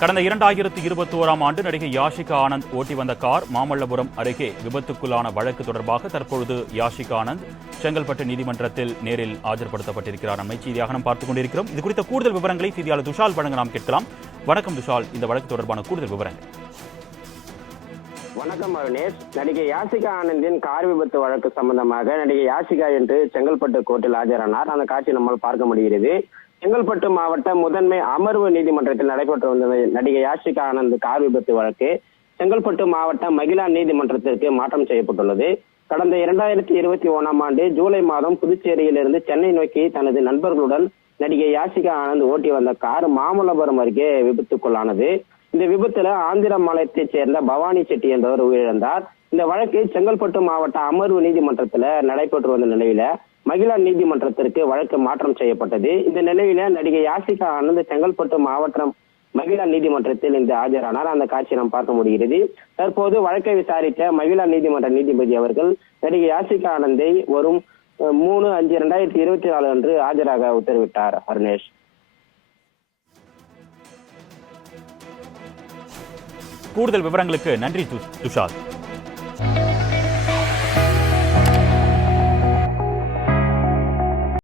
கடந்த 2021ஆம் ஆண்டு நடிகை யாஷிகா ஆனந்த் ஓட்டி வந்த கார் மாமல்லபுரம் அருகே விபத்துக்குள்ளான வழக்கு தொடர்பாக தற்பொழுது யாஷிகா ஆனந்த் செங்கல்பட்டு நீதிமன்றத்தில் நேரில் ஆஜர்படுத்தப்பட்டிருக்கிறார். அண்மை செய்தியாக நாம் பார்த்துக் கொண்டிருக்கிறோம். இது குறித்த கூடுதல் விவரங்களை செய்தியாளர் துஷால் வழங்க நாம் கேட்கலாம். வணக்கம் துஷால், இந்த வழக்கு தொடர்பான கூடுதல் விவரங்கள். வணக்கம் அருணேஷ். நடிகை யாஷிகா ஆனந்தின் கார் விபத்து வழக்கு சம்பந்தமாக நடிகை யாஷிகா என்று செங்கல்பட்டு கோர்ட்டில் ஆஜரானார். அந்த காட்சி நம்மால் பார்க்க முடிகிறது. செங்கல்பட்டு மாவட்ட முதன்மை அமர்வு நீதிமன்றத்தில் நடைபெற்று வந்த நடிகை யாஷிகா ஆனந்த் கார் விபத்து வழக்கு செங்கல்பட்டு மாவட்ட மகிழா நீதிமன்றத்திற்கு மாற்றம் செய்யப்பட்டுள்ளது. கடந்த 2021ஆம் ஆண்டு ஜூலை மாதம் புதுச்சேரியிலிருந்து சென்னை நோக்கி தனது நண்பர்களுடன் நடிகை யாஷிகா ஆனந்த் ஓட்டி வந்த கார் மாமல்லபுரம் அருகே விபத்துக்குள்ளானது. இந்த விபத்துல ஆந்திர மாநிலத்தைச் சேர்ந்த பவானி செட்டி என்பவர் உயிரிழந்தார். இந்த வழக்கு செங்கல்பட்டு மாவட்ட அமர்வு நீதிமன்றத்துல நடைபெற்று வந்த நிலையில மகிழா நீதிமன்றத்திற்கு வழக்கு மாற்றம் செய்யப்பட்டது. இந்த நிலையில நடிகை யாஷிகா ஆனந்த் செங்கல்பட்டு மாவட்ட மகிழா நீதிமன்றத்தில் இன்று ஆஜரானார். அந்த காட்சி நாம் பார்க்க முடிகிறது. தற்போது வழக்கை விசாரித்த மகிழா நீதிமன்ற நீதிபதி அவர்கள் நடிகை யாஷிகா ஆனந்தை வரும் 3/5/2024 அன்று ஆஜராக உத்தரவிட்டார். அருணேஷ், கூடுதல் விவரங்களுக்கு நன்றி துஷால்.